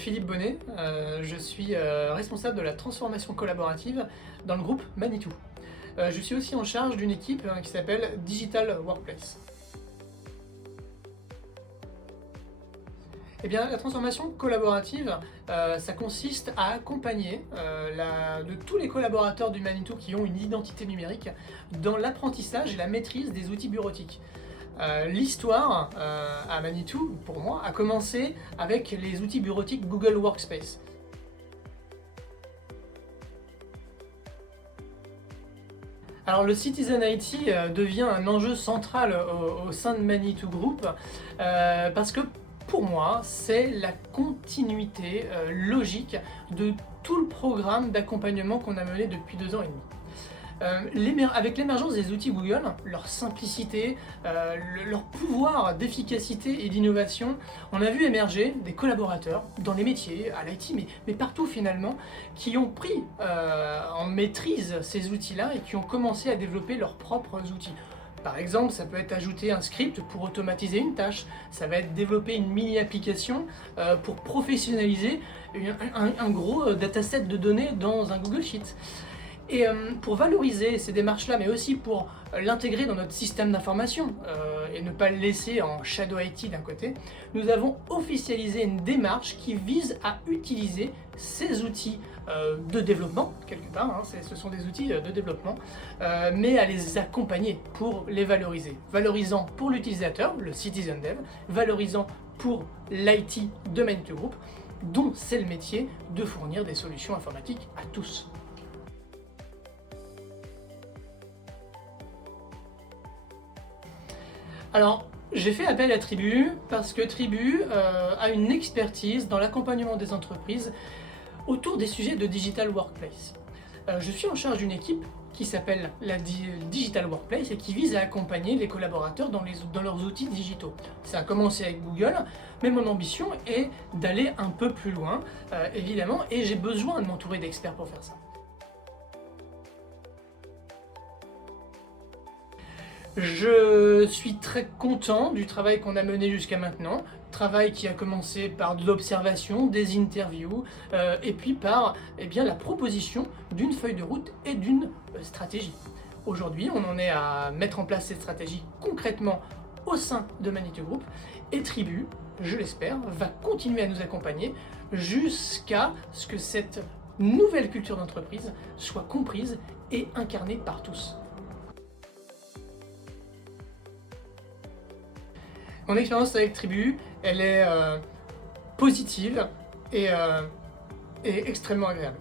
Philippe Bonnet, je suis responsable de la transformation collaborative dans le groupe Manitou. Je suis aussi en charge d'une équipe qui s'appelle Digital Workplace. Eh bien, la transformation collaborative, ça consiste à accompagner de tous les collaborateurs du Manitou qui ont une identité numérique dans l'apprentissage et la maîtrise des outils bureautiques. L'histoire à Manitou, pour moi, a commencé avec les outils bureautiques Google Workspace. Alors le Citizen IT devient un enjeu central au sein de Manitou Group parce que pour moi, c'est la continuité logique de tout le programme d'accompagnement qu'on a mené depuis 2 ans et demi. Avec l'émergence des outils Google, leur simplicité, leur pouvoir d'efficacité et d'innovation, on a vu émerger des collaborateurs dans les métiers, à l'IT, mais partout finalement, qui ont pris en maîtrise ces outils-là et qui ont commencé à développer leurs propres outils. Par exemple, ça peut être ajouter un script pour automatiser une tâche, ça va être développer une mini-application pour professionnaliser un gros dataset de données dans un Google Sheet. Et pour valoriser ces démarches-là, mais aussi pour l'intégrer dans notre système d'information et ne pas le laisser en shadow IT d'un côté, nous avons officialisé une démarche qui vise à utiliser ces outils de développement, quelque part, hein, ce sont des outils de développement, mais à les accompagner pour les valoriser. Valorisant pour l'utilisateur, le Citizen Dev, valorisant pour l'IT de Manitou Group, dont c'est le métier de fournir des solutions informatiques à tous. Alors, j'ai fait appel à Tribu parce que Tribu a une expertise dans l'accompagnement des entreprises autour des sujets de Digital Workplace. Je suis en charge d'une équipe qui s'appelle la Digital Workplace et qui vise à accompagner les collaborateurs dans leurs outils digitaux. Ça a commencé avec Google, mais mon ambition est d'aller un peu plus loin, évidemment, et j'ai besoin de m'entourer d'experts pour faire ça. Je suis très content du travail qu'on a mené jusqu'à maintenant, travail qui a commencé par de l'observation, des interviews, et puis par la proposition d'une feuille de route et d'une stratégie. Aujourd'hui, on en est à mettre en place cette stratégie concrètement au sein de Manitou Group, et Tribu, je l'espère, va continuer à nous accompagner jusqu'à ce que cette nouvelle culture d'entreprise soit comprise et incarnée par tous. Mon expérience avec Tribu, elle est positive et extrêmement agréable.